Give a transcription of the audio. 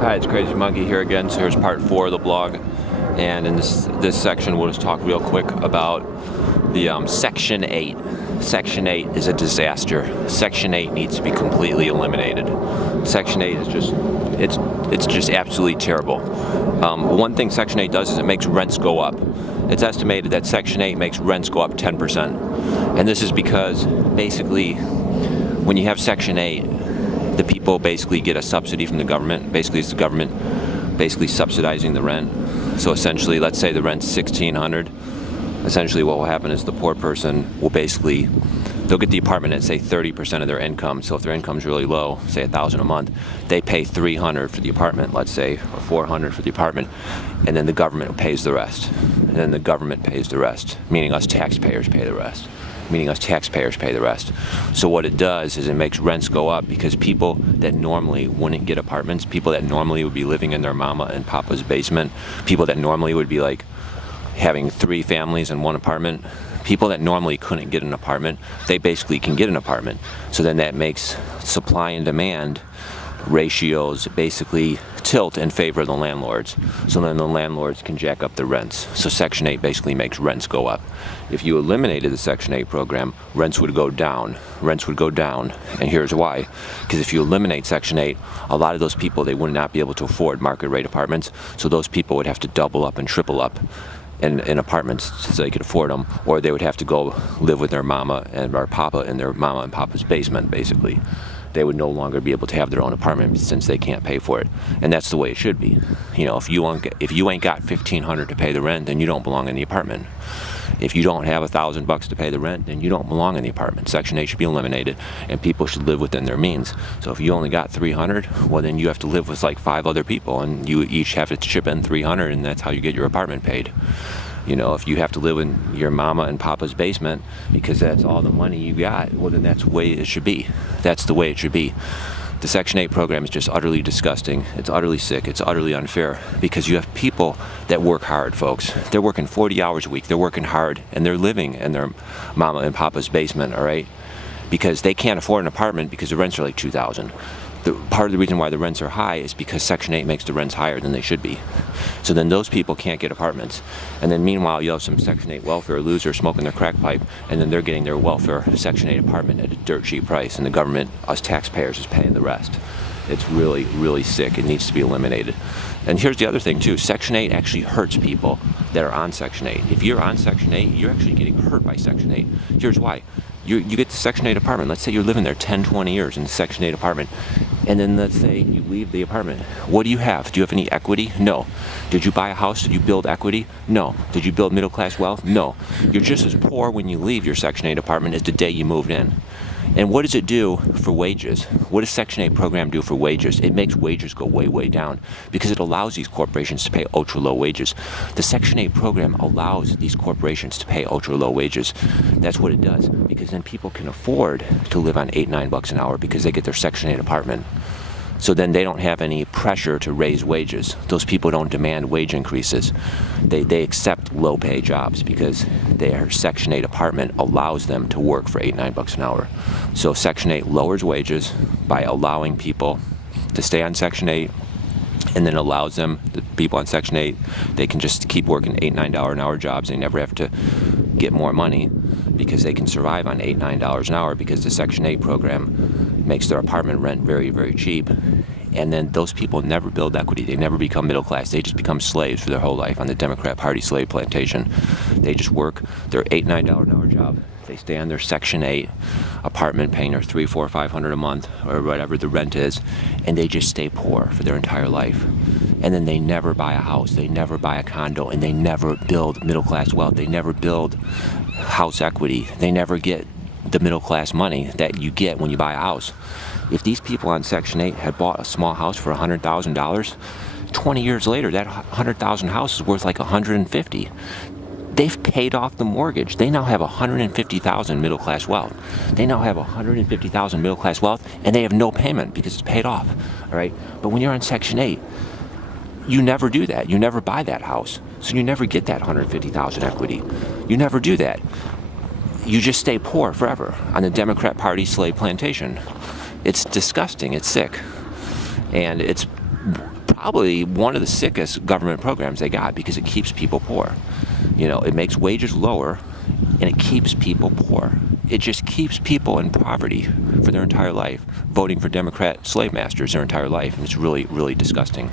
Hi, it's Crazy Monkey here again. So here's part 4 of the blog, and in this section we'll just talk real quick about the Section 8. Section 8 is a disaster. Section 8 needs to be completely eliminated. Section 8 is it's just absolutely terrible. One thing Section 8 does is it makes rents go up. It's estimated that Section 8 makes rents go up 10%. And this is because basically when you have Section 8, the people basically get a subsidy from the government. Basically, it's the government basically subsidizing the rent. So essentially, let's say the rent's $1,600. Essentially, what will happen is the poor person will basically, they'll get the apartment at say 30% of their income. So if their income's really low, say $1,000 a month, they pay $300 for the apartment, let's say, or $400 for the apartment, and then the government pays the rest. And then the government pays the rest, meaning us taxpayers pay the rest. So what it does is it makes rents go up because people that normally wouldn't get apartments, people that normally would be living in their mama and papa's basement, people that normally would be like having 3 families in one apartment, people that normally couldn't get an apartment, they basically can get an apartment. So then that makes supply and demand ratios basically tilt in favor of the landlords. So then the landlords can jack up the rents. So Section 8 basically makes rents go up. If you eliminated the Section 8 program, rents would go down. And here's why. Because if you eliminate Section 8, a lot of those people, they would not be able to afford market rate apartments. So those people would have to double up and triple up in apartments so they could afford them, or they would have to go live with their mama and or papa in their mama and papa's basement, basically. They would no longer be able to have their own apartment since they can't pay for it. And that's the way it should be. You know, if you ain't got $1,500 to pay the rent, then you don't belong in the apartment. If you don't have $1,000 to pay the rent, then you don't belong in the apartment. Section 8 should be eliminated, and people should live within their means. So if you only got $300, well, then you have to live with like 5 other people, and you each have to chip in $300, and that's how you get your apartment paid. You know, if you have to live in your mama and papa's basement because that's all the money you got, well, then that's the way it should be. That's the way it should be. The Section 8 program is just utterly disgusting. It's utterly sick. It's utterly unfair because you have people that work hard, folks. They're working 40 hours a week. They're working hard, and they're living in their mama and papa's basement, all right? Because they can't afford an apartment because the rents are like $2,000. Part of the reason why the rents are high is because Section 8 makes the rents higher than they should be. So then those people can't get apartments. And then meanwhile, you have some Section 8 welfare losers smoking their crack pipe, and then they're getting their welfare Section 8 apartment at a dirt cheap price, and the government, us taxpayers, is paying the rest. It's really, really sick. It needs to be eliminated. And here's the other thing too. Section 8 actually hurts people that are on Section 8. If you're on Section 8, you're actually getting hurt by Section 8. Here's why. You get the Section 8 apartment. Let's say you're living there 10, 20 years in the Section 8 apartment. And then let's say you leave the apartment. What do you have? Do you have any equity? No. Did you buy a house? Did you build equity? No. Did you build middle class wealth? No. You're just as poor when you leave your Section 8 apartment as the day you moved in. And what does it do for wages? What does Section 8 program do for wages? It makes wages go way, way down because it allows these corporations to pay ultra low wages. The Section 8 program allows these corporations to pay ultra low wages. That's what it does, because then people can afford to live on $8, $9 an hour because they get their Section 8 apartment. So then they don't have any pressure to raise wages. Those people don't demand wage increases. They accept low pay jobs because their Section 8 apartment allows them to work for $8, $9 an hour. So Section 8 lowers wages by allowing people to stay on Section 8, and then allows them, the people on Section 8, they can just keep working $8, $9 an hour jobs. They never have to get more money because they can survive on $8, $9 an hour because the Section 8 program makes their apartment rent very, very cheap. And then those people never build equity. They never become middle class. They just become slaves for their whole life on the Democrat Party slave plantation. They just work their $8, $9 an hour job. They stay on their Section 8 apartment paying their $300, $400, $500 a month or whatever the rent is, and they just stay poor for their entire life. And then they never buy a house, they never buy a condo, and they never build middle class wealth. They never build house equity. They never get the middle class money that you get when you buy a house. If these people on Section 8 had bought a small house for $100,000, 20 years later, that $100,000 house is worth like $150,000. They've paid off the mortgage. They now have $150,000 middle class wealth. They now have $150,000 middle class wealth, and they have no payment because it's paid off. All right. But when you're on Section 8, you never do that. You never buy that house, so you never get that $150,000 equity. You never do that. You just stay poor forever on the Democrat Party slave plantation. It's disgusting. It's sick, and it's probably one of the sickest government programs they got because it keeps people poor. It makes wages lower and it keeps people poor. It just keeps people in poverty for their entire life, voting for Democrat slave masters their entire life. And it's really, really disgusting.